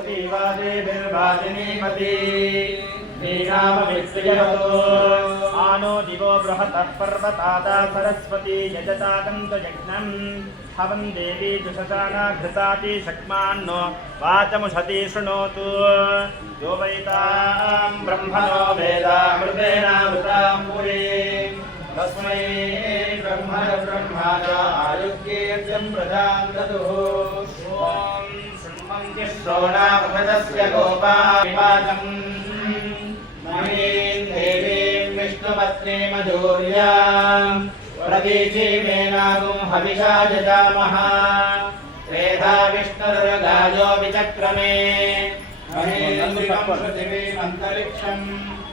सरस्वती वादेभिर्वादिनीमती नीनामवित्रियतो आनो दिवो बृहतः पर्वतादा सरस्वती यजताकन्तयज्ञम् हवं देवी जुषसाना घृताति शक्मान्नो वाचमुषति शृणोतु यो वैतां ब्रह्मणो वेदामृतेनावृतां पुरीं तस्मै ब्रह्मण आयुर्कीर्तिं प्रदां ददुः ॐ शृण्वन्ति श्रोणामृतस्य गोपाविवाचम् महीं देवीं विष्णुपत्नीं मधुर्यां प्रतीचीमेनागुं हविषा जजामः वेदा विष्णुर्गायो विचक्रमे महेन्द्रियं पृथिवीमन्तरिक्षं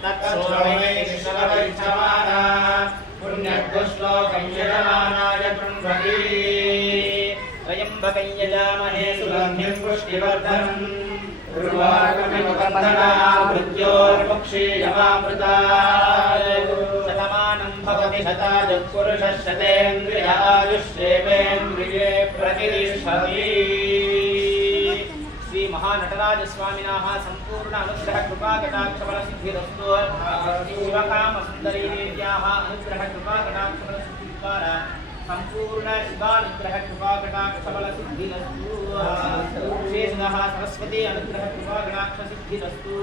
तत्सोमैश्वरपरिच्छमाना पुण्यश्लोकं यजमानाय कृण्वती त्र्यम्बकं यजामहे सुगन्धिं पुष्टिवर्धनम् उर्वारुकमिव बन्धना मृत्योर्मुक्षीयमामृताय शतमानं भवति शतायुः पुरुषः शतेन्द्रिय आयुष्येवेन्द्रिये प्रतिष्ठति। श्री महानटराज स्वामिनः संपूर्ण अनुग्रह कृपा कटाक्ष बल सिद्धिरस्तु। शिवकाम सुंदरी देव्याः अनुग्रह कृपा कटाक्ष बल सिद्धि द्वारा संपूर्ण शिवानुग्रह कृपा कटाक्ष बल सिद्धिरस्तु। शेषतः सरस्वती अनुग्रह कृपा कटाक्ष सिद्धिरस्तु।